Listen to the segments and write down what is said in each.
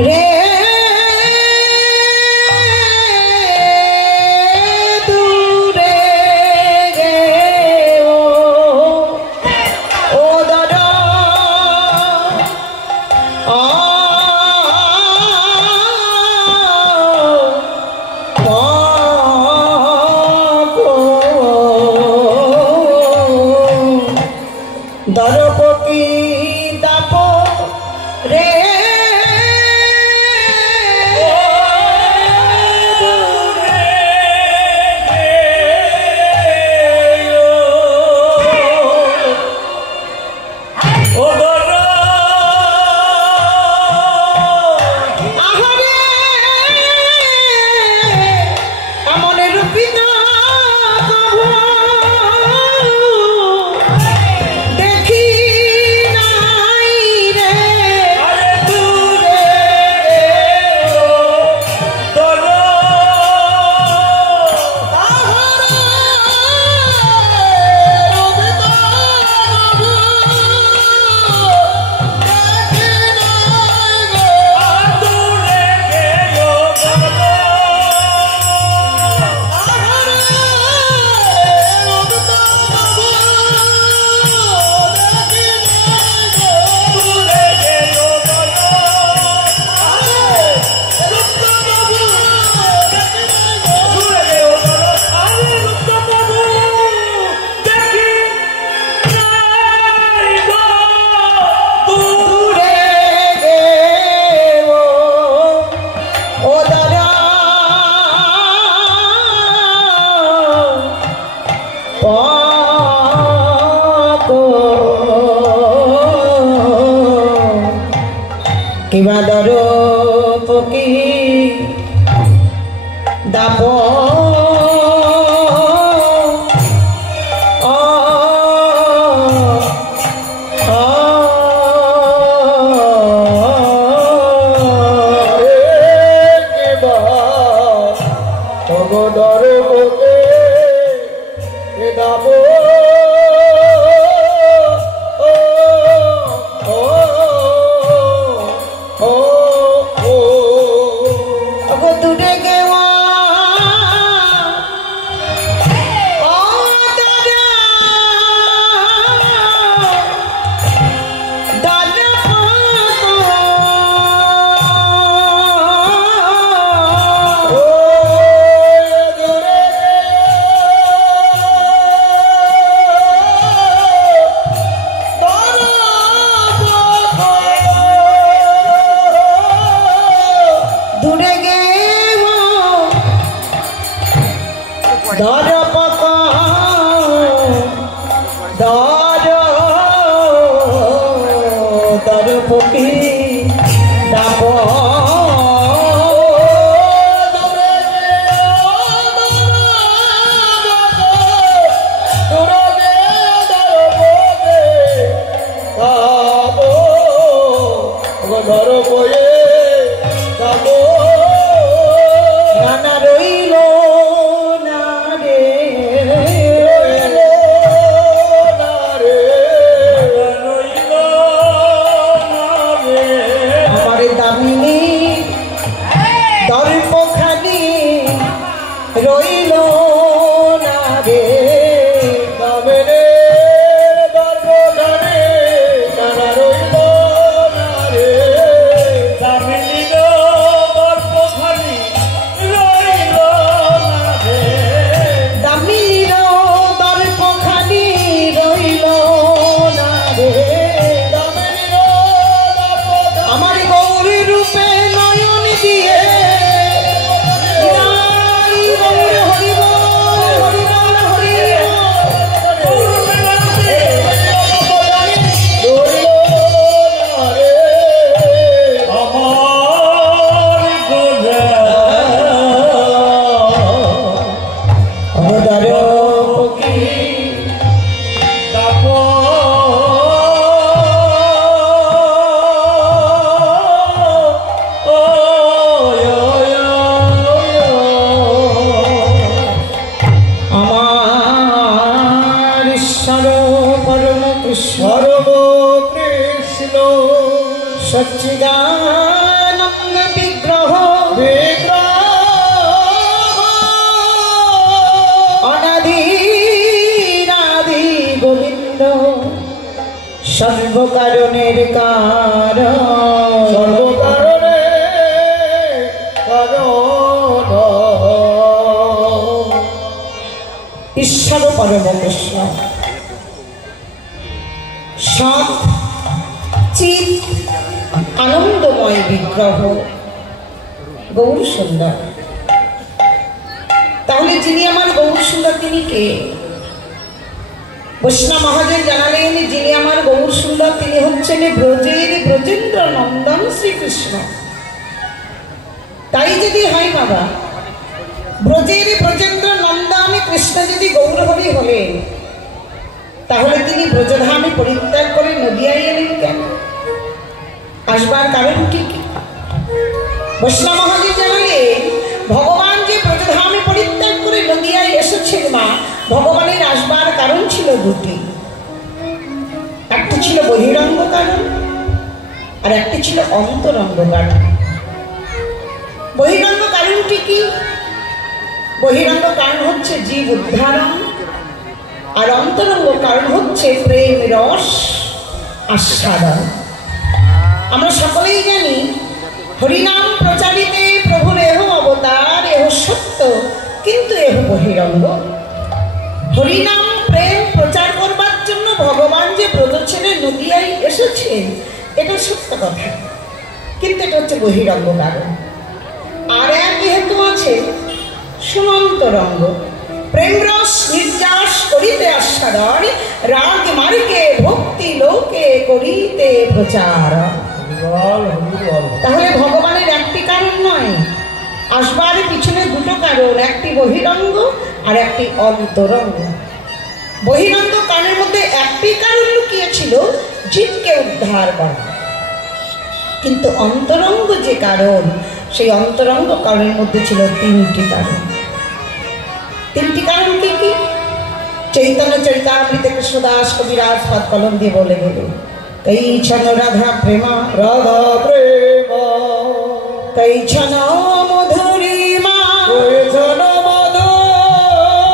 রে দূরে গে ও দাদা দরপতি দাপ রে কিবা দরপকি দাপ দরপকি দাপ নানা রইল না রে সর্বকারণের কারণ, সর্বকারণের কারণ ঈশ্বর পরম কৃষ্ণ। সৎ চিৎ আনন্দময় বিগ্রহ গৌর সুন্দর। তাহলে যিনি আমার গৌর সুন্দর তিনি কে? বৈষ্ণব মহাজন জানালেন, যিনি আমার গৌর সুন্দর তিনি হচ্ছেন ব্রজের ব্রজেন্দ্র নন্দন শ্রীকৃষ্ণ। তাই যদি হয় বাবা, ব্রজের ব্রজেন্দ্র নন্দন কৃষ্ণ যদি গৌরহরি হলেন, তাহলে তিনি ব্রজধামে পরিত্যাগ করে নদিয়ায় এলেন কেন? আসবার কারণটি কি? বৈষ্ণব মহাজন জানালেন, ভগবান যে ব্রজধামে পরিত্যাগ করে নদিয়ায় এসেছেন মা, ভগবানের আসবার কারণ ছিল দুটি। একটি ছিল বহিরঙ্গ কারণ, আর একটি ছিল অন্তরঙ্গ কারণ। বহিরঙ্গ কারণটি কি? বহিরঙ্গ কারণ হচ্ছে জীব উদ্ধারণ, আর অন্তরঙ্গ কারণ হচ্ছে প্রেম রস আস্বাদন। আমরা সকলেই জানি, হরিনাম প্রচারিতে প্রভুর এহ অবতার, এহ সত্য, কিন্তু এহ বহিরঙ্গ। হরিনাম প্রেম প্রচার করবার জন্য ভগবান যে ব্রত ছেড়ে নদিয়ায় এসেছেন, এটা সত্য কথা, কিন্তু এটা হচ্ছে বহিরঙ্গ কারণ। আর এক যেহেতু আছে সুমন্তরঙ্গ, প্রেম রস নির্যাস করিতে আস্বাদন, রাগ মার্গে ভক্তি লোকে করিতে প্রচার। তাহলে ভগবানের একটি কারণ নয়, আসবার পিছনে দুটো কারণ, একটি বহিরঙ্গ আর একটি অন্তরঙ্গ। বহিরঙ্গ কারণের মধ্যে একটি কারণ লুকিয়েছিল, জীবকে উদ্ধার করা, কিন্তু অন্তরঙ্গ যে কারণ, সেই অন্তরঙ্গ কারণের মধ্যে ছিল তিনটি কারণ। তিনটি কারণ কি কি? চৈতন্য চরিতামৃতে কৃষ্ণদাস কবিরাজ পাদ কলম দিয়ে বলে গেল, কৈছন রাধা প্রেমা, রাধা প্রেম, কৈছন মধুরিমা, কৈছন মধুরিমা,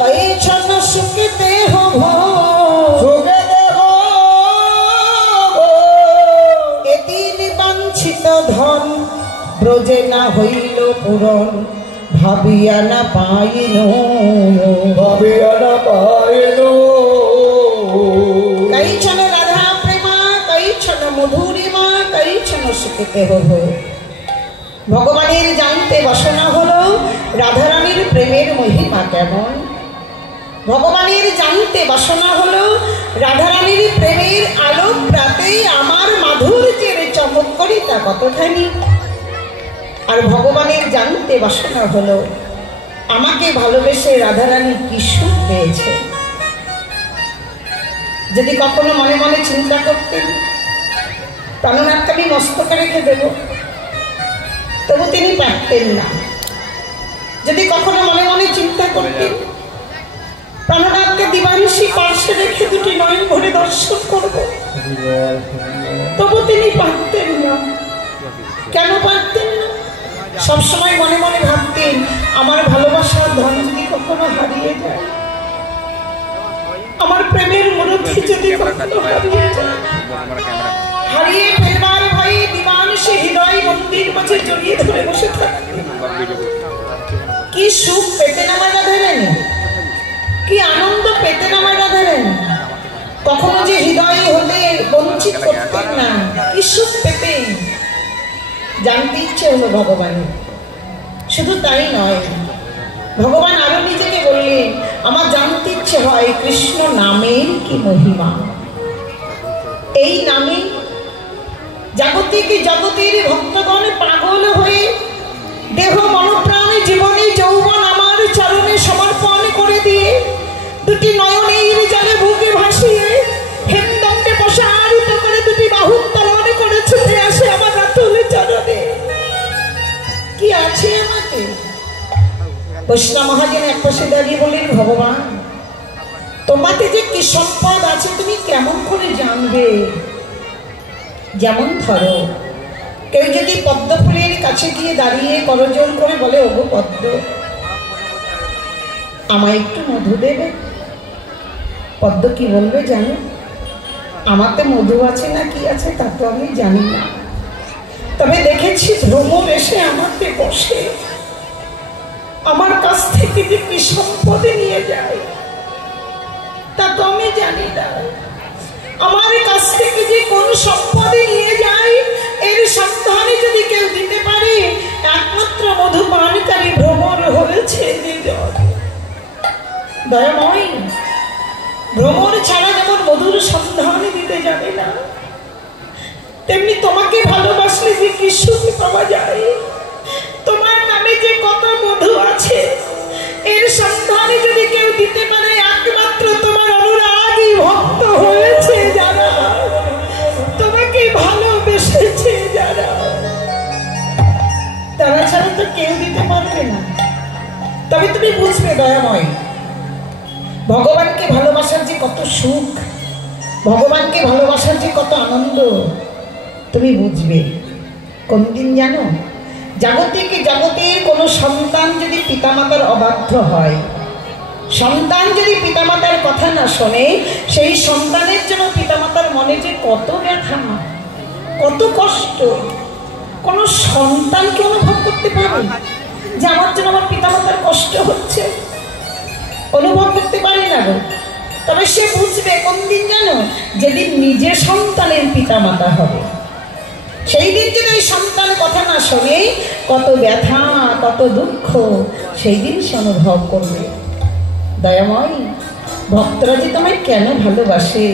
কৈছন সুখে দেহ সুখে দেহ, এ তিন বাঞ্ছিত ধন ব্রজে না হইল পূরণ, ভাবিয়া না পাইল, ভাবিয়া না পাইল। কৈছন রাধা প্রেমা, কৈছন মধুরিমা, কৈছন সুখে দেহ। ভগবানের জানতে বাসনা হলো রাধারানীর প্রেমের মহিমা কেমন। ভগবানের জানতে বাসনা হলো রাধারানীর প্রেমের আলোক রাতে আমার মাধুর্যের চমৎকারিতা কতখানি। আর ভগবানের জানতে বাসনা হলো আমাকে ভালোবেসে রাধারানী কি সুখ পেয়েছে। যদি কখনো মনে মনে চিন্তা করতেন প্রাণনাথকে আমি মস্তকে রেখে দেব, তবু তিনি পারতেন না। যদি কখনো মনে মনে চিন্তা করতেন প্রাণনাথকে দিবানিশি পার্শ্বে রেখে দুটি নয়ন ভরে দর্শন করব, তবু তিনি পারতেন না। কেন পারতেন না? সবসময় মনে মনে ভাবতেন আমার ভালোবাসার ধন যদি কখনো হারিয়ে যায়, আমার প্রেমের মূর্তি যদি কখনো হারিয়ে যায়, হারিয়ে ফেলবার ভয়ে দিবানিশি হৃদয় মন্দির মাঝে জড়িয়ে ধরে বসে থাকতেন। কি সুখ পেতেন আমার রাধারানী, কি আনন্দ পেতেন আমার রাধারানী। কখনো যে হৃদয় হতে বঞ্চিত করতেন না, কি সুখ পেতেন। জানতে ইচ্ছে হলো ভগবানের। শুধু তাই নয়, ভগবান আরো নিজেকে বললেন আমার জানতে ইচ্ছে হয় কৃষ্ণ নামের কি মহিমা। এই নামে জাগতিক জগতের ভক্তগণ পাগল হয়ে দেহ মনোপ্রাণে জীবনে যৌবন আমার চরণে সমর্পণ করে দিয়ে দুটি নয়নের জলে বুকে ভাসিয়ে হেমদণ্ডে প্রসারিত করে দুটি বাহু উত্তোলন করে ছুটে আসে আমার রাতুল চরণে। কি আছে আমাকে? বৈষ্ণব মহাজন এক পাশে দাঁড়িয়ে বললেন ভগবান তোমাতে যে কি সম্পদ আছে তুমি কেমন করে জানবে। যেমন ধরো কেউ যদি পদ্ম ফুলের কাছে গিয়ে দাঁড়িয়ে করজোর করে বলে ওগো পদ্ম আমায় একটু মধু দেবে, পদ্ম কি বলবে জানো? আমাতে মধু আছে না কি আছে তা তো আমি জানি না, তবে দেখেছি ভ্রমর এসে আমাতে বসে আমার কাছ থেকে যে কি সম্পদে নিয়ে যায় তা তো আমি জানি না। আমার কাছ থেকে যে কোন সম্পদে নিয়ে যায় এর সন্ধানে যদি কেউ দিতে পারে, একমাত্র মধুপানকারী ভ্রমর হয়েছে নির্জন। দয়াময়, ভ্রমর ছাড়া যেমন মধুর সন্ধানে দিতে যাবে না, তেমনি তোমাকে ভালোবাসলে যে কি সুখ পাওয়া যায়, তোমার নামে যে কত মধু আছে এর সন্ধানে যদি কেউ দিতে পারে, একমাত্র তোমার অনুরাগী ভক্ত হয়েছে যারা, তোমাকে ভালোবেসেছে যারা, তারা ছাড়া তো কেউ দিতে পারবে না। তবে তুমি বুঝবে দয়াময়, ভগবানকে ভালোবাসার যে কত সুখ, ভগবানকে ভালোবাসার যে কত আনন্দ তুমি বুঝবে কোনদিন জানো? জগতে কোনো সন্তান যদি পিতামাতার অবাধ্য হয়, সন্তান যদি পিতামাতার কথা না শোনে, সেই সন্তানের জন্য পিতামাতার মনে যে কত ব্যথা, কত কষ্ট, কোনো সন্তানকে অনুভব করতে পারে যে আমার জন্য আমার পিতামাতার কষ্ট হচ্ছে? অনুভব করতে পারে না গো। তবে সে বুঝবে কোন দিন জানো? যেদিন নিজে সন্তানের পিতামাতা হবে, সেই দিন যদি ওই সন্তান কথা না শোনে, কত ব্যথা কত দুঃখ সেই দিন সে অনুভব করবে। দয়াময়, ভক্তরা যে তোমায় কেন ভালোবাসে,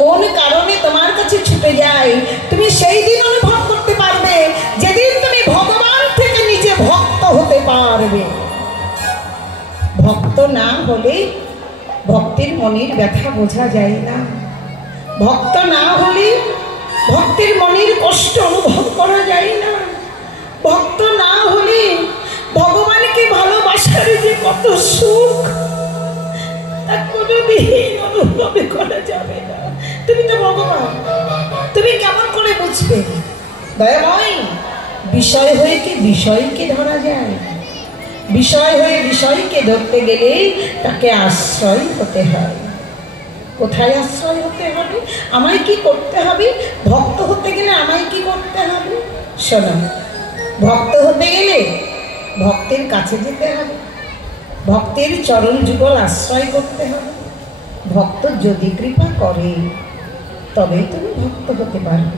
কোন কারণে তোমার কাছে ছুটে যায়, তুমি সেই দিন অনুভব করতে পারবে যেদিন তুমি ভগবান থেকে নিজে ভক্ত হতে পারবে। ভক্ত না হলে ভক্তির মনের ব্যথা বোঝা যায় না, ভক্ত না হলে ভক্তের মনের কষ্ট অনুভব করা যায় না, ভক্ত না হলে ভগবানকে ভালোবাসার যে কত সুখ তা কোনোদিন অনুভব করা যাবে না। তুমি তো ভগবান, তুমি কেমন করে বুঝবে? দয়াময়, বিষয় হয়ে কি বিষয়কে ধরা যায়? বিষয় হয়ে বিষয়কে ধরতে গেলে তাকে আশ্রয় হতে হয়। কোথায় আশ্রয় হতে হবে? আমায় কি করতে হবে? ভক্ত হতে গেলে আমায় কি করতে হবে? শোনো, ভক্ত হতে গেলে ভক্তের কাছে যেতে হবে, ভক্তের চরণ যুগল আশ্রয় করতে হবে। ভক্ত যদি কৃপা করে তবেই তুমি ভক্ত হতে পারবে।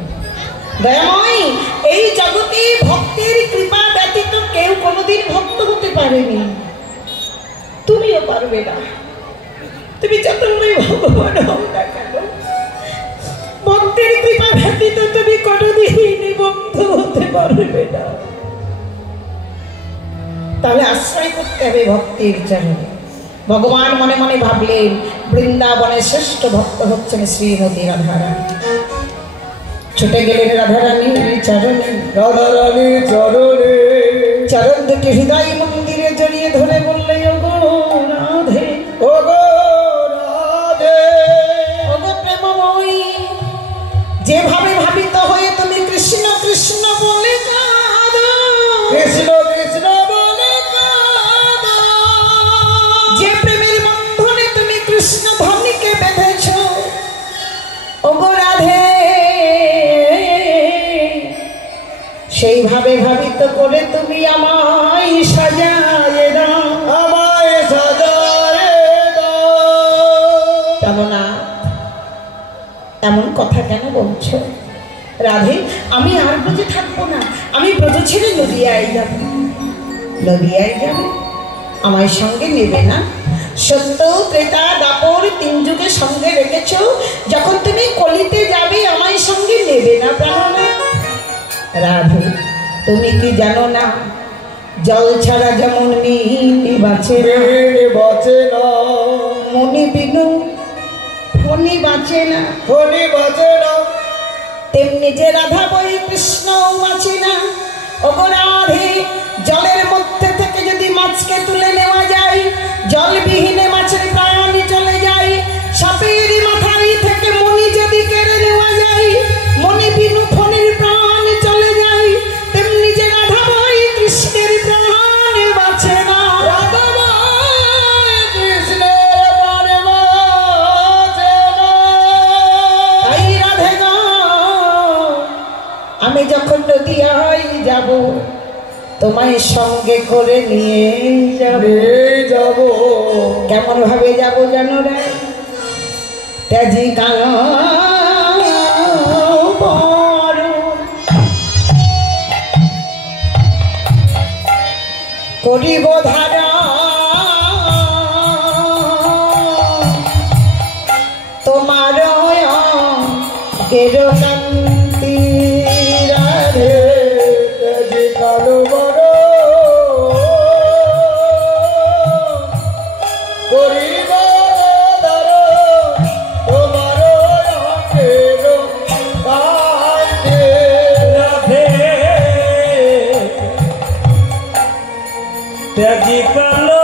দয়াময়, এই জগতে ভক্তের কৃপা ব্যতীত কেউ কোনোদিন ভক্ত হতে পারেনি, তুমিও পারবে না। তুমি যতই ভগবান হও না কেন, ভক্তের কৃপা ব্যতীত তুমি কোনোদিন ভক্ত হতে পারবে না। তাহলে আশ্রয় করতে হবে ভক্তের চরণে। ভগবান মনে মনে ভাবলেন, বৃন্দাবনের শ্রেষ্ঠ ভক্ত হচ্ছেন শ্রীমতী রাধারানী। ছুটে গেলেন রাধারানীর চরণে, রাধারানীর চরণে, চরণ দুটি হৃদয় মন্দিরে জড়িয়ে ধরে বললেন, ওগো রাধে, ওগো রাধে, ওগো প্রেমময়ী, যেভাবে ভাবিত হয়ে তুমি কৃষ্ণ কৃষ্ণ বলে কাঁদো, কৃষ্ণ কৃষ্ণ বলে কাঁদো, যে প্রেমের বন্ধনে তুমি কৃষ্ণ ধ্বনিকে বেঁধেছ, ওগো রাধে, সেইভাবে ভাবিত করে তুমি আমায় সাজায়ে দাও, আমায় সাজায়ে দাও। কেননা এমন কথা কেন বলছো? রাধে, আমি আর ব্রজে থাকবো না, আমি ব্রজ ছেড়ে নদিয়ায় যাব। নদিয়ায় যাবে? আমায় সঙ্গে নেবে না? সত্য ত্রেতা দাপর তিন যুগে সঙ্গে রেখেছ, যখন তুমি কলিতে যাবে আমায় সঙ্গে নেবে না প্রাণনা? রাধে, তুমি কি জানো না, জল ছাড়া যেমন মিনি বাঁচে না, বাঁচে না, মনি বিনু ফণি বাঁচে না, ফণি বাঁচে না, তেমনি যে রাধা বই কৃষ্ণ বাঁচে না। ওগো রাধে, জলের মধ্যে থেকে যদি মাছকে তুলে নেওয়া যায়, জলবিহীনে মাছের প্রাণ চলে যায়। সাপের মাথায় থেকে মণি যদি কেড়ে নেওয়া যায়, মণি বিনু ফণির প্রাণ চলে যায়। তেমনি যে রাধা বই কৃষ্ণের প্রাণ বাঁচে না, রাধা বই কৃষ্ণের প্রাণ লইয়াই যাব, তোমায় সঙ্গে করে নিয়ে যাব। কেমন ভাবে যাব জানো রে? তেজি কালো করিব ধারা তোমার গেরো কান্তি রাধে। তেজি কালো বড় করিব ধারা তোমার গেরো কান্তি রাধে। তেজি কালো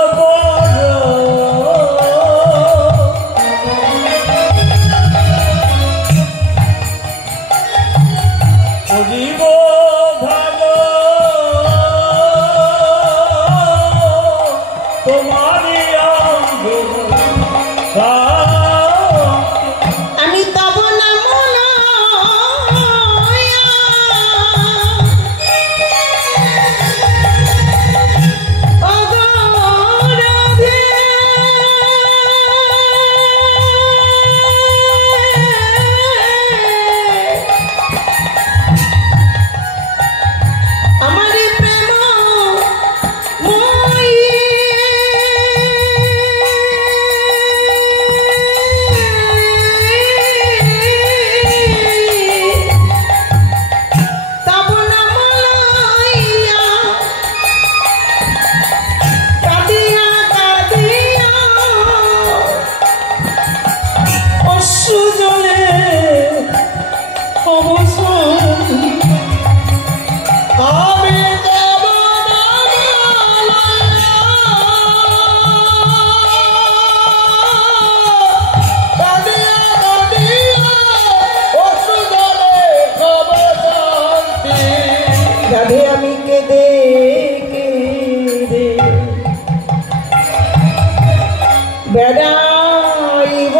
বেড়াইব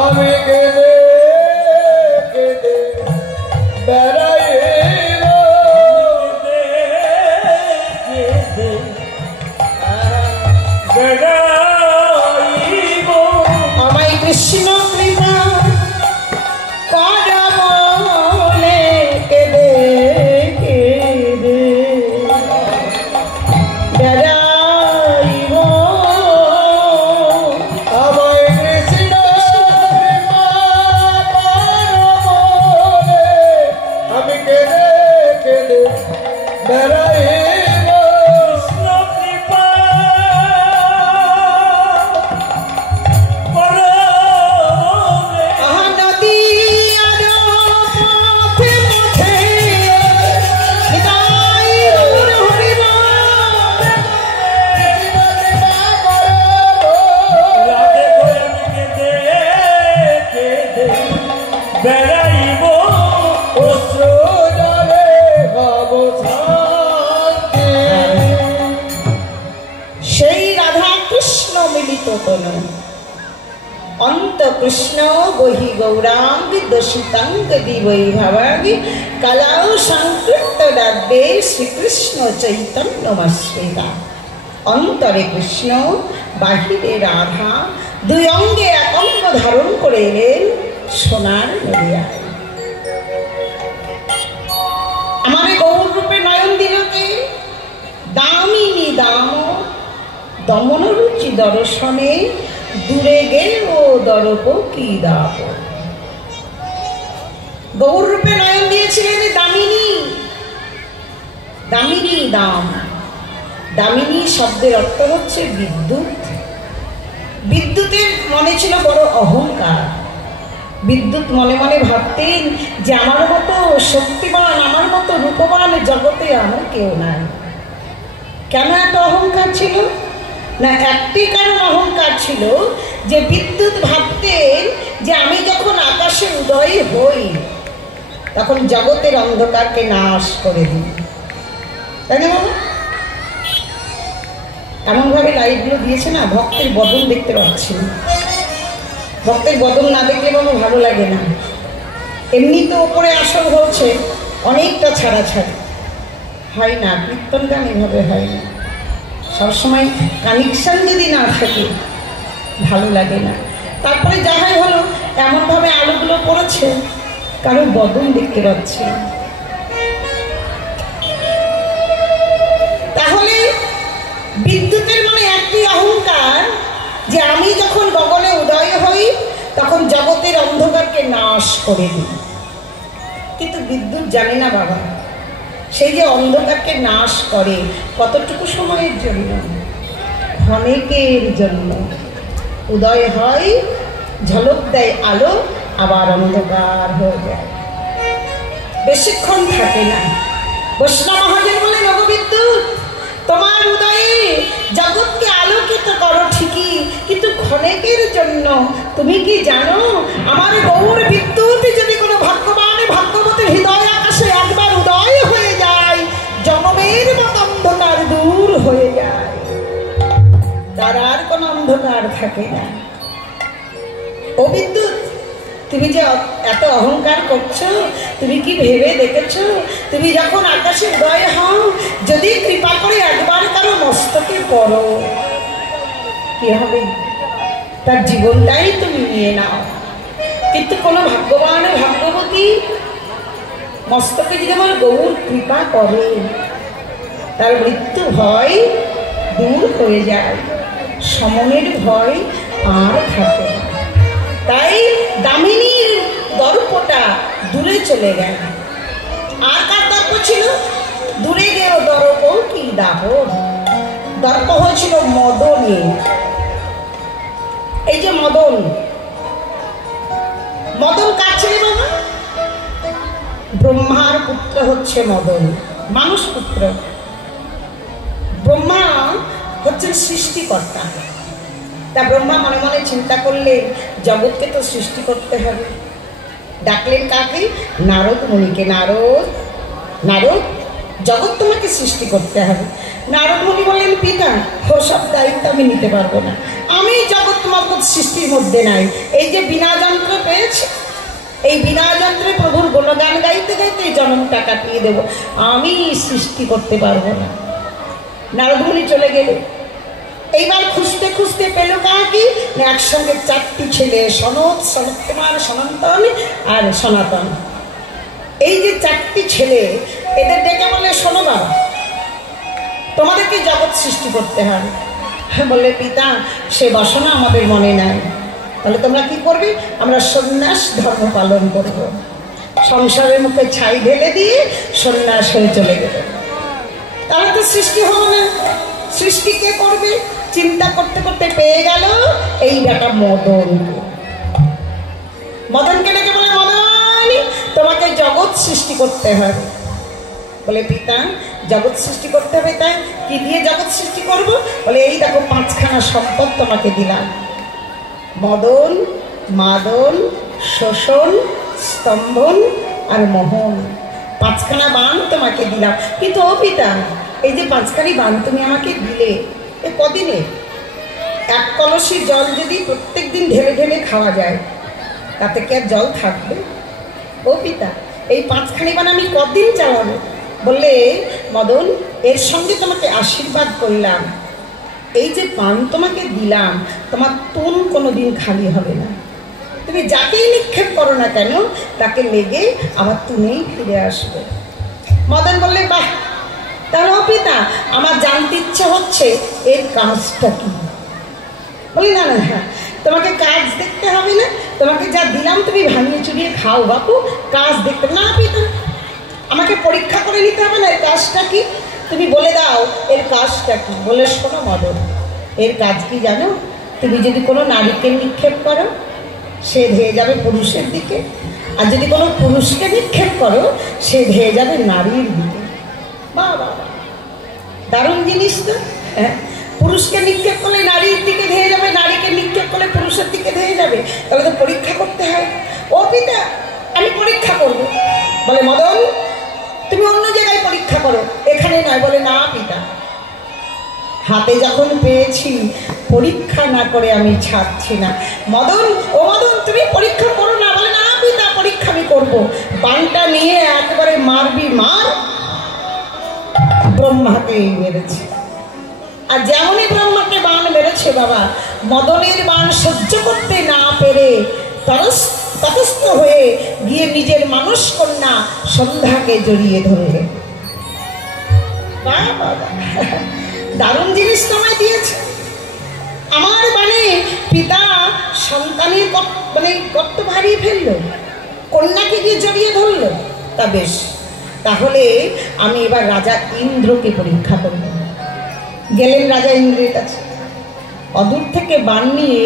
আমি কেঁদে কেঁদে বেড়াইব বেড়াইব। আমায় কৃষ্ণ কৃপা কর বলে কেঁদে কেঁদে বেড়াইব। আমায় কৃষ্ণ কৃপা কর বলে আমি কেঁদে কেঁদে বেড়াইব। কৃষ্ণ কৃপা কর বলে আহা নদী আর পথে পথে নিতাই গৌর হরিব। রাধে গো আমি কেঁদে কেঁদে বেড়াইব অশ্রু জলে হব শান্তি। সেই রাধা কৃষ্ণ মিলিত তনু অন্ত কৃষ্ণ বহি গৌরাঙ্গ দোষিতাঙ্গ দিবৈ ভাবাগি কালাও সংকৃত রাব্বে শ্রীকৃষ্ণ চৈতন্য মস্মিতা। অন্তরে কৃষ্ণ বাহিরে রাধা, দুই অঙ্গে এক অঙ্গ ধারণ করে এলেন সোনার নদিয়ায়। আমাদের গৌর রূপে নয়ন দিলকে দামিনী দাম দমন রুচি দর্শনে দূরে গেল দরপ কি দাপ। গৌর রূপে নয়ন দিয়েছিলেন দামিনী, দামিনী দাম। দামিনী শব্দের অর্থ হচ্ছে বিদ্যুৎ। বিদ্যুতের মনে ছিল বড় অহংকার। বিদ্যুৎ মনে মনে ভাবতেন যে আমার মতো শক্তিমান, আমার মতো রূপবান জগতে আমার কেউ নাই। কেন এত অহংকার ছিল? না, একটি কারণ অহংকার ছিল যে বিদ্যুৎ ভাবতেন যে আমি যখন আকাশে উদয় হই তখন জগতের অন্ধকারকে নাশ করে দিই। তাই না বাবা? এমনভাবে লাইটগুলো দিয়েছে না, ভক্তের বদন দেখতে পাচ্ছি। ভক্তের বদন না দেখলে বাবা ভালো লাগে না। এমনি তো ওপরে আসর হচ্ছে, অনেকটা ছাড়াছাড়ি হয় না, কীর্তন গান এভাবে হয় না। সবসময় কানেকশান যদি না থাকে ভালো লাগে না। তারপরে যা হয় হলো, এমনভাবে আলোগুলো পড়েছে, কারো বদন দেখতে পাচ্ছি। তাহলে বিদ্যুতের মনে একটি অহংকার যে আমি যখন গগনে উদয় হই তখন জগতের অন্ধকারকে নাশ করে দিই। কিন্তু বিদ্যুৎ জানে না বাবা, সেই যে অন্ধকারকে নাশ করে কতটুকু সময়ের জন্য, ক্ষণিকের জন্য। উদয় হয়, ঝলক দেয় আলো, আবার অন্ধকার হয়ে যায়, বেশিক্ষণ থাকে না। বৈষ্ণব মহাজন বলে, নববিদ্যুৎ তোমার উদয়ে জগৎকে আলোকিত করো ঠিকই, কিন্তু ক্ষণিকের জন্য। তুমি কি জানো আমার গৌর বিদ্যুৎ যদি কোনো ভাগ্যবান ভাগ্যবতীর হৃদয় আকাশে একবার উদয় হয়ে যায়, জনমের মত অন্ধকার দূর হয়ে যায়, তার আর কোনো অন্ধকার থাকে না। ও বিদ্যুৎ, তুমি যে এত অহংকার করছো, তুমি কি ভেবে দেখেছো তুমি যখন আকাশে উদয় হও, যদি কৃপা করে একবার কারো মস্তকে পড়ো, কি হবে? তার জীবনটাই তুমি নিয়ে নাও। কিন্তু কোনো ভাগ্যবান ভাগ্যবতী মস্তকে যদি আমার গৌর কৃপা করে, তার মৃত্যু ভয় দূর হয়ে যায়, সমনের ভয় আর থাকে না। তাই দামিনীর দর্পটা দূরে চলে গেল। আর কার দর্প ছিল? দূরে গেল দর্প কি দাহ, দর্প হয়েছিল মদনে। এই যে মদন, মদন কার ছেলে বাবা? ব্রহ্মার পুত্র হচ্ছে মদন, মানুষ পুত্র। ব্রহ্মা হচ্ছেন সৃষ্টিকর্তা। তা ব্রহ্মা মনে মনে চিন্তা করলেন, জগৎকে তো সৃষ্টি করতে হবে। ডাকলেন কাকে? নারদ মুনিকে। নারদ, নারদ, জগৎ তোমাকে সৃষ্টি করতে হবে। নারদ মুনি বললেন, পিতা ও সব দায়িত্ব আমি নিতে পারবো না, আমি জগৎ তোমার সৃষ্টির মধ্যে নাই। এই যে বিনা যন্ত্র পেয়েছে, এই বিনা যন্ত্রে প্রভুর গুণগান গাইতে গাইতে জন্মটা কাটিয়ে দেব, আমি সৃষ্টি করতে পারবো না। নারদ মুনি চলে গেল। এইবার খুঁজতে খুঁজতে পেল কাকে? একসঙ্গে চারটি ছেলে, সনত, সনৎকুমার, সনাতন আর সনাতন। এই যে চারটি ছেলে, এদের ডেকে বলে, শোনো বাবা, তোমাদেরকে জগৎ সৃষ্টি করতে হবে। বললে, পিতা সে বাসনা আমাদের মনে নাই। তাহলে তোমরা কি করবে? আমরা সন্ন্যাস ধর্ম পালন করব। সংসারের মুখে ছাই ঢেলে দিয়ে সন্ন্যাস হয়ে চলে গেল। তাহলে তো সৃষ্টি হলো না। সৃষ্টি কে করবে? চিন্তা করতে করতে পেয়ে গেল এই বেটা মদন। মদনকে ডেকে বলে, মদন তোমাকে জগৎ সৃষ্টি করতে হবে। বলে, পিতা জগৎ সৃষ্টি করতে হবে, তাই কি দিয়ে জগৎ সৃষ্টি করব? বলে, এই দেখো 5খানা সম্পদ তোমাকে দিলাম, মদন, মাদন, শোষণ, স্তম্ভন আর মোহন। 5খানা বান তোমাকে দিলাম। কিন্তু ও পিতা, এই যে 5খানি বান তুমি আমাকে দিলে, এ কদিনে? 1 কলসি জল যদি প্রত্যেক দিন ঢেলে ঢেলে খাওয়া যায়, তাতে কি আর জল থাকবে? ও পিতা, এই 5খানি বান আমি কদিন চালাবো? বললে, মদন এর সঙ্গে তোমাকে আশীর্বাদ করলাম, এই যে পান তোমাকে দিলাম, তোমার তুন কোনোদিন খালি হবে না। তুমি যাকেই নিক্ষেপ করো না কেন, তাকে লেগে আবার তুনেই ফিরে আসবে। মদন বললে, বাহ, তাহলে ও পিতা আমার জানতে ইচ্ছা হচ্ছে এর কাজটা কি? বলি, না না, হ্যাঁ তোমাকে কাজ দেখতে হবে না, তোমাকে যা দিলাম তুমি ভাঙিয়ে চুরিয়ে খাও বাপু, কাজ দেখতে না। পিতা আমাকে পরীক্ষা করে নিতে হবে না, এর কাজটা কি? তুমি বলে দাও এর কাজটা কি। বলে, শোনো মদন, এর কাজ কি জানো? তুমি যদি কোনো নারীকে নিক্ষেপ করো, সে ধেয়ে যাবে পুরুষের দিকে, আর যদি কোনো পুরুষকে নিক্ষেপ করো, সে ধেয়ে যাবে নারীর দিকে। বাহ বাহ, দারুণ জিনিস তো। হ্যাঁ, পুরুষকে নিক্ষেপ করলে নারীর দিকে ধেয়ে যাবে, নারীকে নিক্ষেপ করলে পুরুষের দিকে ধেয়ে যাবে। তাহলে তো পরীক্ষা করতে হয়। ও পিতা আমি পরীক্ষা করবো। বলে, মদন তুমি অন্য জায়গায় পরীক্ষা করো, এখানে নয়। বলে, না পিতা, হাতে যখন পেয়েছি পরীক্ষা না করে আমি ছাড়ছি না। মদন, ও মদন তুমি পরীক্ষা করো না। বলে, না পিতা পরীক্ষা আমি করব, বানটা নিয়ে একবারে মারবি মার। ব্রহ্মাকে মেরেছে। আর যেমনই ব্রহ্মাকে বান মেরেছে বাবা, মদনের বান সহ্য করতে না পেরে তটস্থ হয়ে গিয়ে নিজের মানস কন্যা সন্ধ্যাকে জড়িয়ে ধরলেন। দারুণ জিনিস তোমায় দিয়েছে। আমার মানে পিতা সন্তানের মানে গর্ত ভারিয়ে ফেললো, কন্যাকে গিয়ে জড়িয়ে ধরলো। তা বেশ, তাহলে আমি এবার রাজা ইন্দ্রকে পরীক্ষা করব। গেলেন রাজা ইন্দ্রের কাছে, অদূর থেকে বান নিয়ে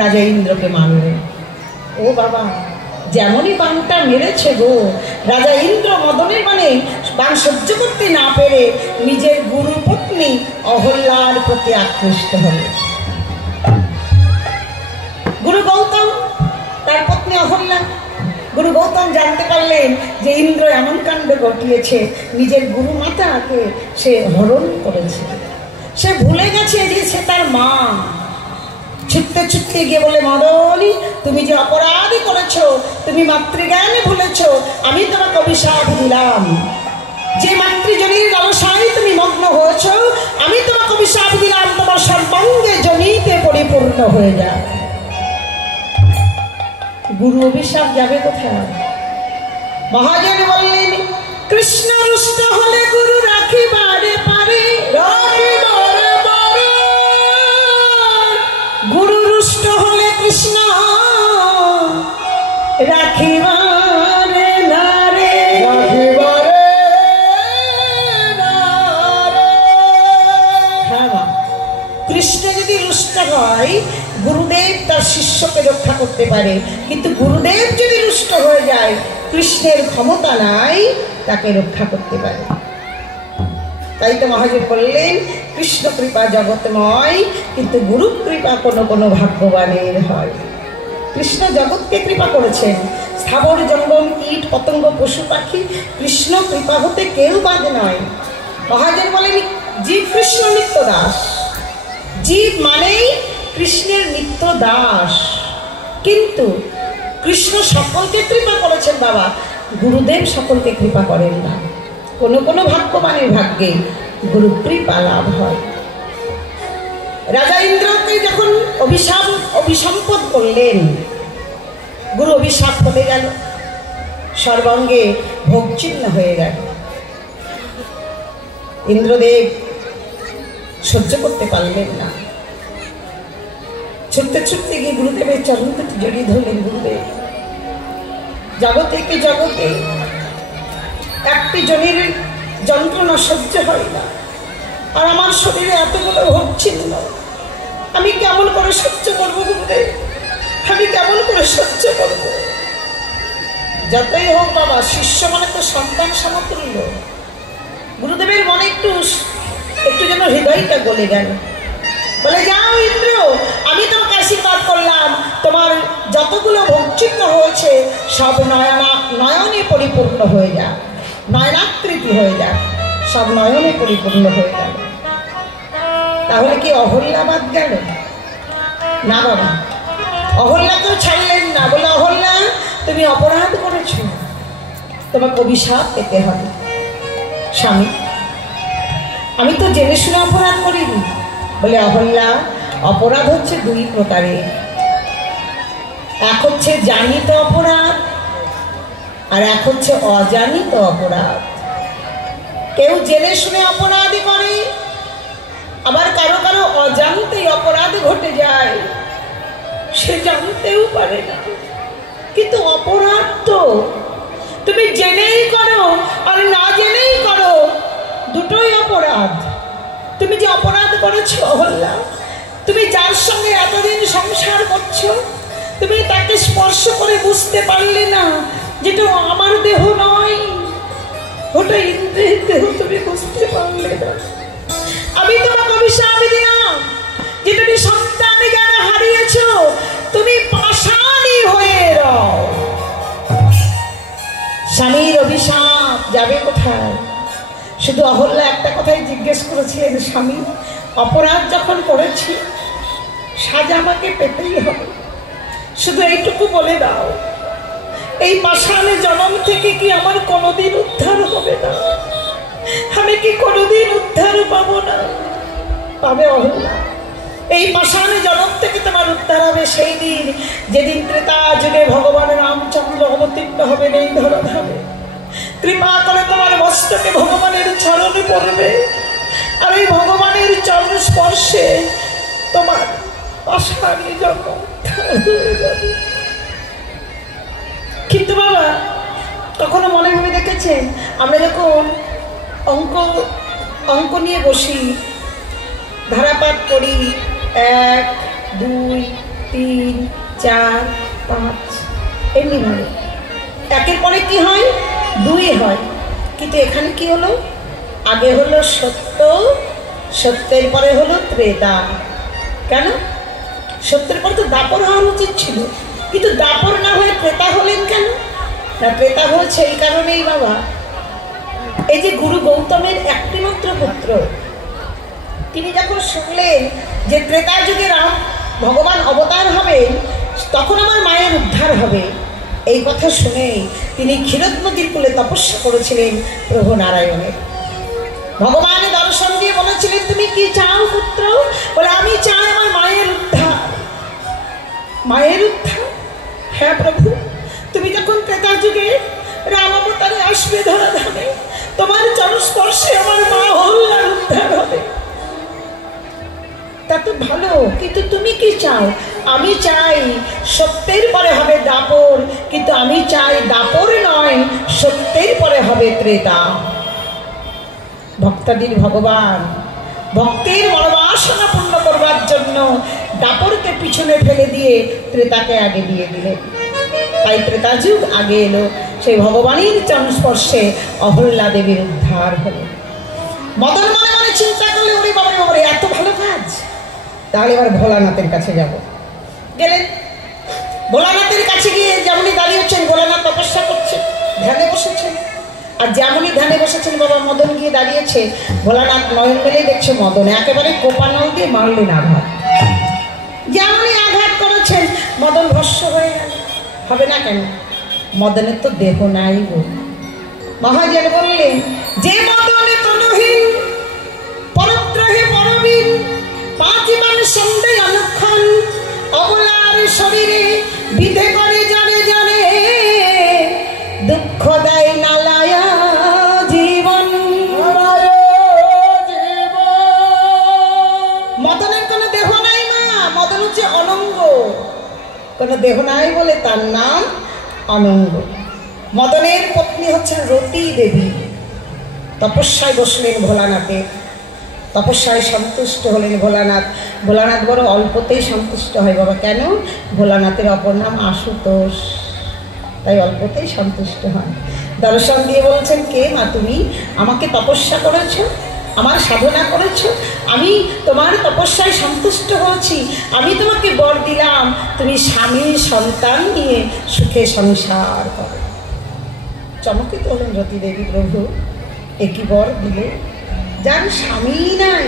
রাজা ইন্দ্রকে মারলেন। ও বাবা, যেমনই বানটা মেরেছে গো, রাজা ইন্দ্র মদনের বানে বান সহ্য করতে না পেরে নিজের গুরু পত্নী অহল্যার প্রতি আকৃষ্ট হলেন। গুরু গৌতম, তার পত্নী অহল্যা। গুরু গৌতম জানতে পারলেন যে ইন্দ্র এমন কাণ্ড ঘটিয়েছে, নিজের গুরু মাতাকে সে হরণ করেছে। সে ভুলে গেছে যে সে তার মা। ছুটতে ছুটতে গিয়ে বলে, মদনী, তুমি যে অপরাধী করেছ, তুমি মাতৃজ্ঞানে ভুলেছ, আমি তোমাকে অভিশাপ দিলাম। যে মাতৃজনীর লালসায় তুমি মগ্ন হয়েছ, আমি তোমাকে অভিশাপ দিলাম, তোমার সর্বাঙ্গে জনিতে পরিপূর্ণ হয়ে যায়। গুরু অভিশাপ যাবে কোথায়? মহাজন বললেন, কৃষ্ণ রুষ্ট হলে গুরু রাখিবারে পারে, গুরু রুষ্ট হলে কৃষ্ণ রাখিবারে নারে, কৃষ্ণ যদি রুষ্ট হয়, গুরুদেব তার শিষ্যকে রক্ষা করতে পারে, কিন্তু গুরুদেব যদি রুষ্ট হয়ে যায়, কৃষ্ণের ক্ষমতা নাই তাকে রক্ষা করতে পারে। তাই তো মহাজন বললেন, কৃষ্ণ কৃপা জগৎময়, কিন্তু গুরু কৃপা কোনো কোনো ভাগ্যবানের হয়। কৃষ্ণ জগৎকে কৃপা করেছেন, স্থাবর জঙ্গম কীট পতঙ্গ পশু পাখি, কৃষ্ণ কৃপা হতে কেউ বাদ নয়। মহাজন বলেন, জীব কৃষ্ণ নিত্য দাস। জীব মানেই কৃষ্ণের নিত্য দাস, কিন্তু কৃষ্ণ সকলকে কৃপা করেছেন বাবা, গুরুদেব সকলকে কৃপা করেন না। কোনো কোনো ভাগ্যবানের ভাগ্যে গুরু কৃপা লাভ হয়। রাজা ইন্দ্রকে যখন অভিসম্পদ করলেন, গুরু অভিশাপ হতে গেল, সর্বাঙ্গে ভোগচিহ্ন হয়ে গেল। ইন্দ্রদেব সহ্য করতে পারলেন না, ছুটতে ছুটতে গিয়ে গুরুদেবের চরণ দুটি জড়িয়ে ধরলেন। গুরুদেব, জগতে কি জগতে একটি জনের যন্ত্রণা সহ্য হয় না, আর আমার শরীরে এতগুলো ভোগ চিহ্ন, আমি কেমন করে সহ্য করবো গুরুদেব? আমি কেমন করে সহ্য করবো? যতই হোক বাবা, শিষ্য মানে তো সন্তান সমতুল্য। গুরুদেবের মনে একটু যেন হৃদয়টা গলে গেল। বলে, যাও ইন্দ্র, আমি তোমাকে আশীর্বাদ করলাম, তোমার যতগুলো ভোগচিহ্ন হয়েছে সব নয়নে পরিপূর্ণ হয়ে যাক, নয়নাকৃতি হয়ে যাক, সব নয়নে পরিপূর্ণ হয়ে গেল। তাহলে কি অহল্যা বাদ গেল? না বাবা, অহল্যাকেও ছাড়লেন না। বলে, অহল্যা, তুমি অপরাধ করেছ, তোমাকে অভিশাপ পেতে হবে। স্বামী, আমি তো জেনে শুনে অপরাধ করিনি। বলে, অহল্যা, অপরাধ হচ্ছে দুই প্রকারের। এক হচ্ছে জানিত অপরাধ, আর এক হচ্ছে অজানিত অপরাধ। কেউ জেনে শুনে অপরাধ করে, আবার কারো কারো অজান্তেই অপরাধ ঘটে যায়, সে জানতেও পারে না। কিন্তু অপরাধ তো তুমি জেনেই করো আর না জেনেই করো, দুটোই অপরাধ। তুমি যে অপরাধ করেছো অহল্যা, তুমি যার সঙ্গে এতদিন সংসার করছো, তুমি তাকে স্পর্শ করে বুঝতে পারলে না যেটা আমার দেহ নয়, ওটা ইন্দ্রের দেহ, তুমি বুঝতে পারলে না। আমি তোমাকে অভিশাপ দিলাম যে তুমি সন্তান জ্ঞান হারিয়েছ, তুমি পাষাণী হয়ে রও। স্বামীর অভিশাপ যাবে কোথায়? শুধু অহল্যা একটা কথাই জিজ্ঞেস করেছিলেন, স্বামী, অপরাধ যখন করেছি সাজা আমাকে পেতেই হবে, শুধু এইটুকু বলে দাও, এই পাষাণে জনম থেকে কি আমার কোনোদিন উদ্ধার হবে না? আমি কি কোনোদিন উদ্ধার পাবো না? পাবে অহল্যা। এই পাষাণে জনম থেকে তোমার উদ্ধার হবে সেই দিন, যেদিন ত্রেতা যুগে ভগবানের রামচন্দ্র অবতীর্ণ হবে এই ধরাধামে। কৃপা করে তোমার মস্তকে ভগবানের চরণে পড়বে, আর এই ভগবানের চরণ স্পর্শে তোমার পাষাণে জন্ম উদ্ধার হয়ে যাবে। কিন্তু বাবা, কখনো মনে ভেবে দেখেছেন আমরা যখন অঙ্ক নিয়ে বসি, ধারাপাত করি, 1 2 3 4 5 এমনি ভাবে, একের পরে কি হয়? 2 হয়। কিন্তু এখানে কি হলো? আগে হলো সত্য, সত্যের পরে হলো ত্রেতা। কেন? সত্যের পরে তো দাপর হওয়া উচিত ছিল, কিন্তু দাপর না হয়ে ত্রেতা হলেন কেন? না, ত্রেতা হয়েছে এই কারণেই বাবা, এই যে গুরু গৌতমের একটি মাত্র পুত্র, তিনি যখন শুনলেন যে ত্রেতা যুগে রাম ভগবান অবতার হবেন, তখন আমার মায়ের উদ্ধার হবে, এই কথা শুনে তিনি ক্ষীরোদ নদীর কূলে তপস্যা করেছিলেন প্রভু নারায়ণের। ভগবানের দর্শন দিয়ে বলেছিলেন, তুমি কি চাও পুত্র? বলে, আমি চাই আমার মায়ের উদ্ধার। মায়ের উদ্ধার? হ্যাঁ প্রভু, তুমি যখন ত্রেতা যুগে রাম অবতারে আসবে ধরাধামে, তোমার চরণস্পর্শে আমার মা অহল্যার উদ্ধার হবে। তা তো ভালো, কিন্তু তুমি কি চাও? আমি চাই সত্যের পরে হবে দাপর, কিন্তু আমি চাই দাপর নয়, সত্যের পরে হবে ত্রেতা। ভক্তাদির ভগবান ভক্তের মনোবাসনা পূর্ণ করবার জন্য দাপরকে পিছনে ফেলে দিয়ে ত্রেতাকে আগে দিয়ে দিলেন। তাই ত্রেতা যুগ আগে এলো, সেই ভগবানের চরণস্পর্শে অহল্যা দেবীর উদ্ধার হলো। মদন মনে মনে চিন্তা করলে, ওরে বাবারে বাবারে, এত ভালো কাজ, তাহলে এবার ভোলানাথের কাছে যাব। গেলেন, ভোলানাথের কাছে গিয়ে যেমনই দাঁড়িয়েছেন, ভোলানাথ তপস্যা করছে, ধ্যানে বসেছেন। আর যেমনই ধ্যানে বসেছেন বাবা, মদন গিয়ে দাঁড়িয়েছে, ভোলানাথ নয়ন মেলেই দেখছে মদন একেবারে কোপানল দিয়ে মারলেন আঘাত। যেমনই আঘাত করেছেন, মদন ভস্ম হয়ে গেল। হবে না কেন? মদনের তো দেহ নাই গো। মহাজন বললেন, যে মদনে তনুহীন পরদ্রহে পরবীন, পাঁচিমান সন্দেহ অনুক্ষণ, অবলার শরীরে বিধে করে জানে জানে, দুঃখ দেয় নালায়া জীবন। মদনের কোনো দেহ নাই মা, মদন হচ্ছে অনঙ্গ, কোনো দেহ নাই বলে তার নাম অনঙ্গ। মদনের পত্নী হচ্ছেন রতি দেবী। তপস্যায় বসলেন ভোলানাথের, তপস্যায় সন্তুষ্ট হলেন ভোলানাথ। ভোলানাথ বড় অল্পতেই সন্তুষ্ট হয় বাবা। কেন? ভোলানাথের অপর নাম আশুতোষ, তাই অল্পতেই সন্তুষ্ট হন। দর্শন দিয়ে বলছেন, কে মা তুমি? আমাকে তপস্যা করেছ, আমার সাধনা করেছ, আমি তোমার তপস্যায় সন্তুষ্ট হয়েছি, আমি তোমাকে বর দিলাম, তুমি স্বামী সন্তান নিয়ে সুখে সংসার করো। চমকিত হলেন রতি দেবী, প্রভু একই বর দিলে? যার স্বামী নাই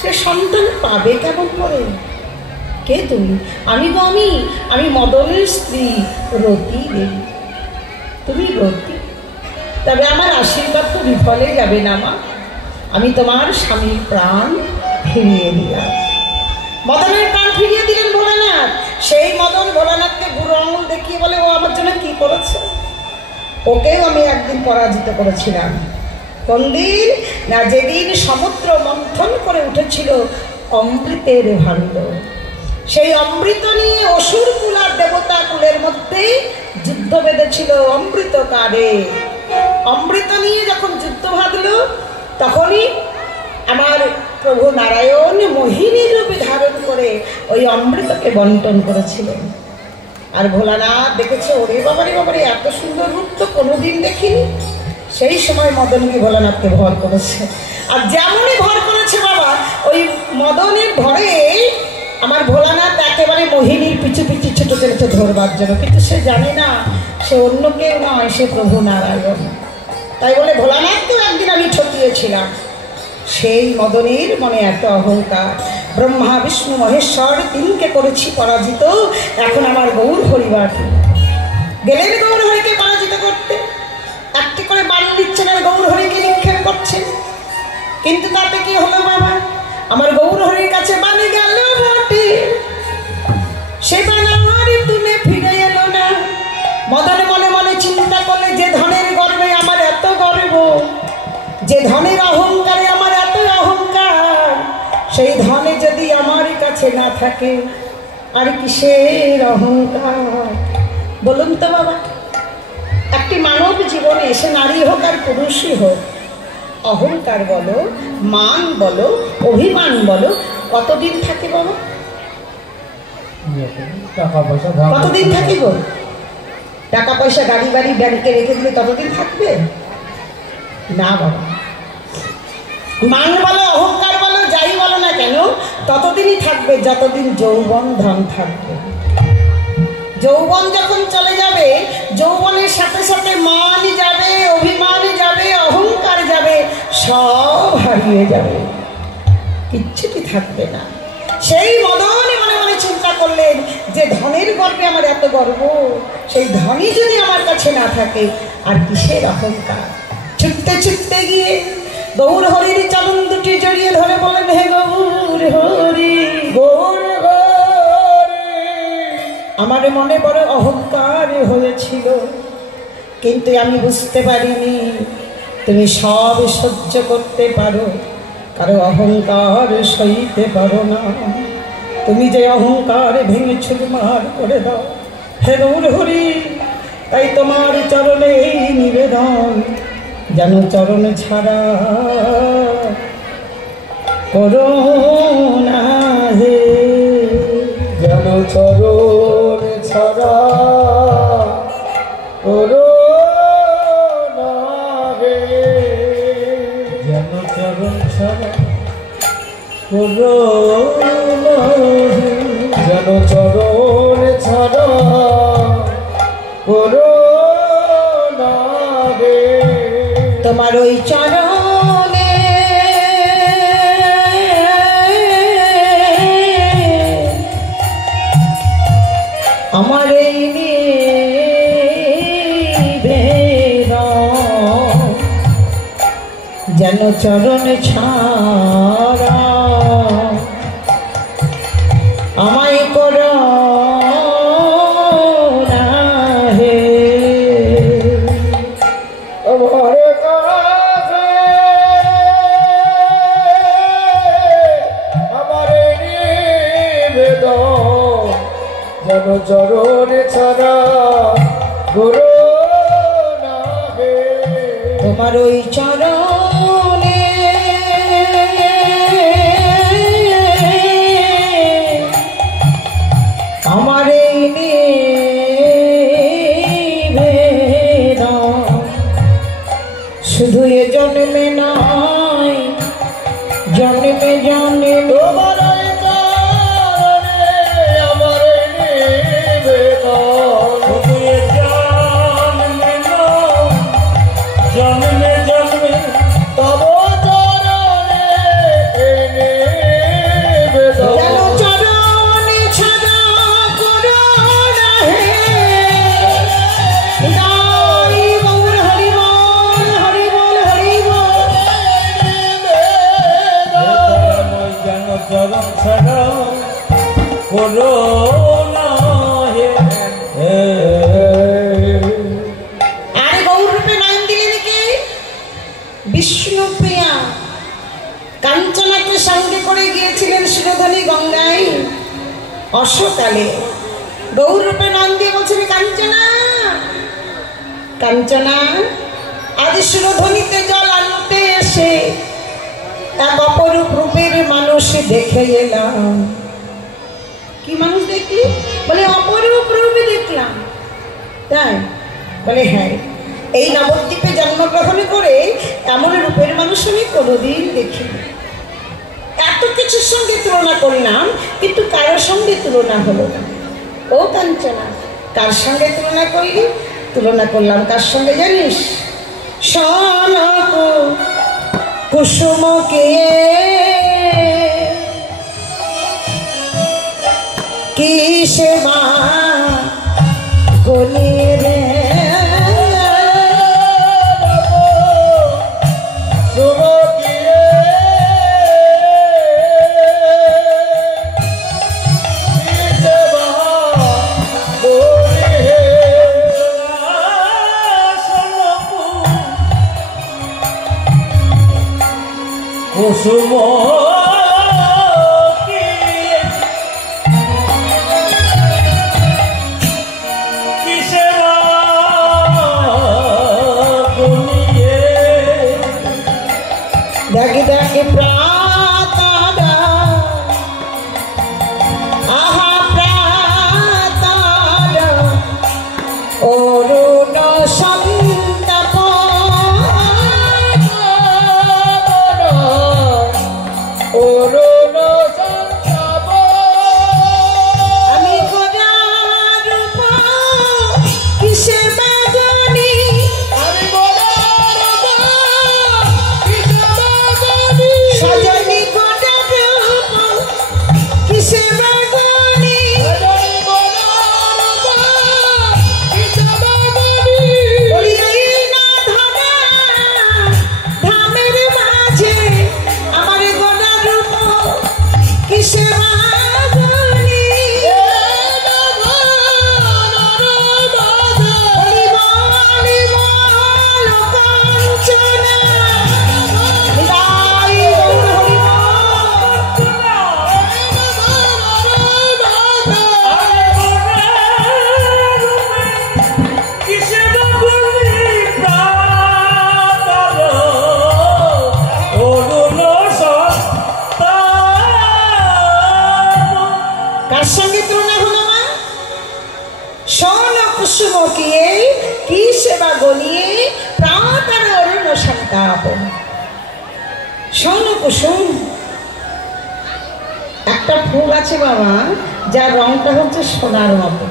সে সন্তান পাবে কেমন করে? কে তুমি? আমি গো আমি মদনের স্ত্রী রতি দেবী। তুমি রতি? তবে আমার আশীর্বাদ তো বিফলে যাবে না মা, আমি তোমার স্বামীর প্রাণ ফিরিয়ে দিলাম। মদনের প্রাণ ফিরিয়ে দিলেন ভোলানাথ। সেই মদন ভোলানাথকে বুড়ো আঙুল দেখিয়ে বলে, ও আমার জন্য কি করেছে? ওকেও আমি একদিন পরাজিত করেছিলাম। কোন দিন? না, যেদিন সমুদ্র মন্থন করে উঠেছিল অমৃতের ভাণ্ড। সেই অমৃত নিয়ে অসুর কুল আর দেবতা কুলের মধ্যে যুদ্ধ বেঁধেছিল অমৃত কারে। অমৃত নিয়ে যখন যুদ্ধ বাঁধল, তখনই আমার প্রভু নারায়ণ মোহিনী রূপে ধারণ করে ওই অমৃতকে বন্টন করেছিলেন। আর ভোলানাথ দেখেছে, ওরে বাবারে বাবারে, এত সুন্দর রূপ তো কোনোদিন দেখিনি। সেই সময় মদনকে ভোলানাথকে ভর করেছে। আর যেমনই ভর করেছে বাবা, ওই মদনের ভরে আমার ভোলানাথ একেবারে মোহিনীর পিছু পিছু ছুটে চলেছে ধরবার জন্য, কিন্তু সে জানে না সে অন্য কেউ নয়, সে প্রভু নারায়ণ। তাই বলে ভোলানাথকেও একদিন আমি ঠকিয়েছিলাম। সেই মদনের মনে এত অহংকার, ব্রহ্মা বিষ্ণু মহেশ্বর তিনকে করেছি পরাজিত, এখন আমার গৌর পরিবার। গেলেন গৌরহরিকে পরাজিত করতে, একটি করে বান দিচ্ছেন আর গৌরহরিকে নিক্ষেপ করছেন। কিন্তু তাতে কি হলো বাবা, আমার গৌরহরির কাছে বানে গেল বটে, সে বান আমার তুলে ফিরে এলো না। মদন মনে মনে চিন্তা করলে, যে ধনের গর্বে আমার এত গর্ব, যে ধনের অহংকারে আমার এত অহংকার, সেই ধনে যদি আমার কাছে না থাকে আর কিসের অহংকার বলুন তো বাবা। একটি মানব জীবনে এসে নারী হোক আর পুরুষই হোক, অহংকার বলো, মান বলো, অভিমান বলো, কতদিন থাকে বাবা? কতদিন থাকিব? টাকা পয়সা গাড়ি বাড়ি ব্যাংকে রেখে দিলে ততদিন থাকবে না বাবা। মান বলো, অহংকার বলো, যাই বলো না কেন, ততদিনই থাকবে যতদিন যৌবন ধন থাকবে। যৌবন যখন চলে যাবে, যৌবনের সাথে সাথে মান যাবে, অভিমান যাবে, অহংকার যাবে, সব হারিয়ে যাবে, কিচ্ছুটি থাকবে না। সেই মদনে মনে মনে চিন্তা করলেন, যে ধনের গর্বে আমার এত গর্ব, সেই ধনই যদি আমার কাছে না থাকে আর কিসের অহংকার। ছুটতে ছুটতে গিয়ে গৌরহরির চরণ দুটি জড়িয়ে ধরে বলেন, হে গৌরহরি, আমার মনে বড় অহংকার হয়েছিল, কিন্তু আমি বুঝতে পারিনি তুমি সব সহ্য করতে পারো, কারো অহংকার সইতে পারো না। তুমি যে অহংকার ভেঙে চুরমার করে দাও হে গৌরহরি, তাই তোমার চরণে এই নিবেদন, যেন চরণ ছাড়া করো না হে, যেন চরণ ছাড়া করো না হে, যেন চরণ ছাড়া করো না হে, যেন চরণ ছাড়া করো না হে। তোমার ওই চরণে আমার এই নিবেদন, যেন চরণ ছাড়া আমায় করো না হে। আমার কাছে আমার নিবেদন, যেন চরণ ছাড়া করো না হে। তোমার ওই চরণে আমার এই নিবেদন, শুধু এ জন্মে নয়, জন্মে জন্মে তোমার ওই চরণে আমার নিবেদন, শুধু এ জন্মে নয়, জন্মে জন্মে তব চরণে এই নিবেদন। যেন চরণে ছাড়া করো না হে। গাই গৌর হরি বল, হরি বল, হরি বল। যেন চরণ ছাড়া করো না হে। আর গৌরূপে নাম দিলেন কে? বিষ্ণুপ্রিয়া। কাঞ্চনাকে সঙ্গে করে গিয়েছিলেন সুরধনী গঙ্গায় অশোকালে। গৌরূপে নাম দিয়ে বলছেন, কাঞ্চনা, কাঞ্চনা, আজ সুরধনীতে জল আনতে এসে এক অপরূপ রূপের মানুষ দেখে এলাম। কি মানুষ দেখলি? বলে অপরূপ রূপে দেখলাম। তাই বলে হ্যাঁ, এই নবদ্বীপে জন্মগ্রহণ করে এমন রূপের মানুষ আমি কোনোদিন দেখিনি। এত কিছুর সঙ্গে তুলনা করলাম, কিন্তু কারোর সঙ্গে তুলনা হলো না। ও কাঞ্চনা, কার সঙ্গে তুলনা করলি? তুলনা করলাম কার সঙ্গে জানিস? সনক কুসুমকে কি সেবা কলি রে কুসুম দেখি দেখি প্রাতারা আহা প্রাতারা অরুণ সন্তাপ অরুণ সন্তাপ আমি গোরার রূপ কিসে বাজানি আমি গোরার রূপ কিসে বাজানি সজনী গোরার রূপ কিসে বাজানি সজনী গোরার রূপ কিসে বাজানি ওই না ধরা ধামের মাঝে আমার গোরার রূপ কিসে বাজানি হরি বল বল কাঞ্চনা নিতাই গৌর হরি কার সঙ্গে তুলনা হলো মা শোন কুসুম কিয়ে কি সেবা গলিয়ে প্রাতার অরুণ সন্তাপ শোন কুসুম একটা ফুল আছে বাবা যার রংটা হচ্ছে সোনার মতো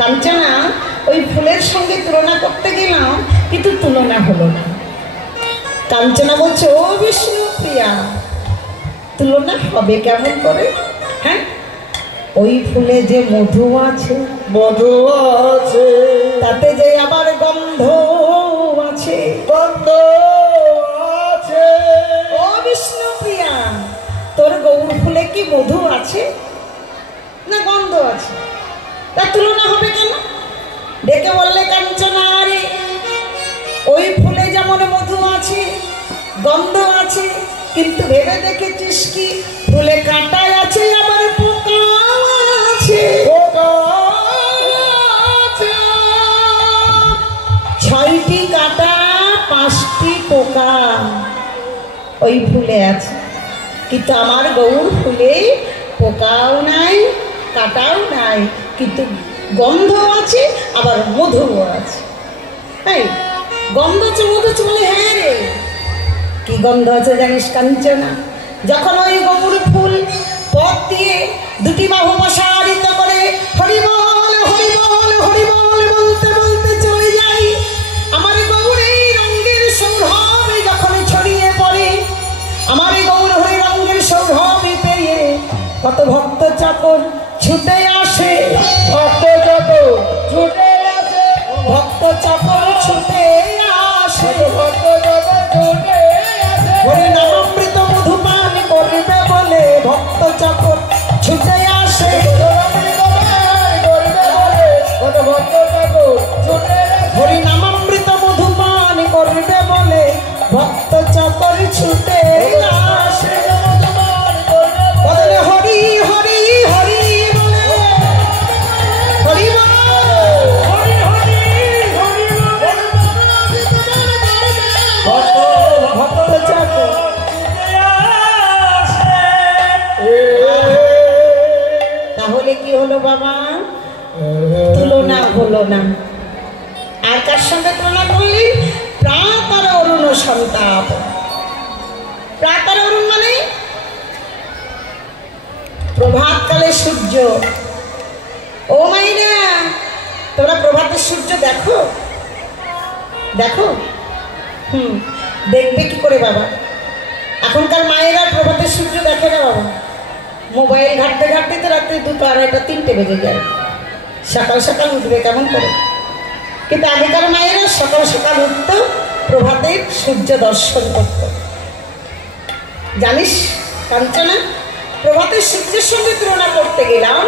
কাঞ্চনা ওই ফুলের সঙ্গে তুলনা করতে গেলাম কিন্তু তুলনা হলো না কাঞ্চনা বলছে ও বিষ্ণু প্রিয়া তুলনা হবে কেমন করে হ্যাঁ ওই ফুলে যে মধু আছে মধু আছে তাতে যে আবার গন্ধ আছে গন্ধ আছে ও বিষ্ণু প্রিয়া তোর গৌর ফুলে কি মধু আছে না গন্ধ আছে তার তুলনা হবে কেন ডেকে বললে কাঞ্চনা রে ওই ফুলে যেমন মধু আছে গন্ধ আছে কিন্তু ভেবে দেখেছিস কি ফুলে কাঁটায় আছে আবার পোকা আছে পোকা আছে 6টি কাঁটা 5টি পোকা ওই ফুলে আছে কিন্তু আমার গৌর ফুলে পোকাও নাই কাঁটাও নাই কিন্তু গন্ধ আছে আবার মধুও আছে তাই গন্ধ আছে মধু আছে বলে হ্যাঁ রে কি গন্ধ আছে জানিস কাঞ্চনা যখন ওই গৌর ফুল পথ দিয়ে দুটি বাহু প্রসারিত করে হরি বল হরি বল হরি বল বলতে বলতে চলে যাই আমার গৌর এই রঙের সৌরভে যখন ছড়িয়ে পড়ে আমার গৌর হরি রঙের সৌরভে পেয়ে কত ভক্ত চাকর ছুটে আসে ভক্ত যত ছুটে আসে ভক্ত চাকর ছুটে আসে ভক্ত যত ছুটে আসে হরি নামামৃত মধু পান করবে বলে ভক্ত চাকর ছুটে আসে হরি নামামৃত মধু পান করবে বলে ভক্ত চাকর ছুটে আসে বলে হরি হরি হরি বলে হরি বল ভক্ত চাকর তাহলে কি হলো বাবা তুলনা হলো না আর কার সঙ্গে তুলনা করলি প্রাতার অরুণ সন্তাপ প্রাতার অরুণ মানে প্রভাতকালে সূর্য ও মাইনা তোমরা প্রভাতের সূর্য দেখো দেখো দেখবে কি করে বাবা এখনকার মায়েরা প্রভাতের সূর্য দেখে না বাবা মোবাইল ঘাটতে ঘাটতে তো রাত্রি 2টা 2:30 3টে বেজে যায় সকাল সকাল উঠবে কেমন করে কিন্তু আগেকার মায়েরা সকাল সকাল উঠতো প্রভাতের সূর্য দর্শন করত জানিস কাঞ্চনা প্রভাতের সূর্যের সঙ্গে তুলনা করতে গেলাম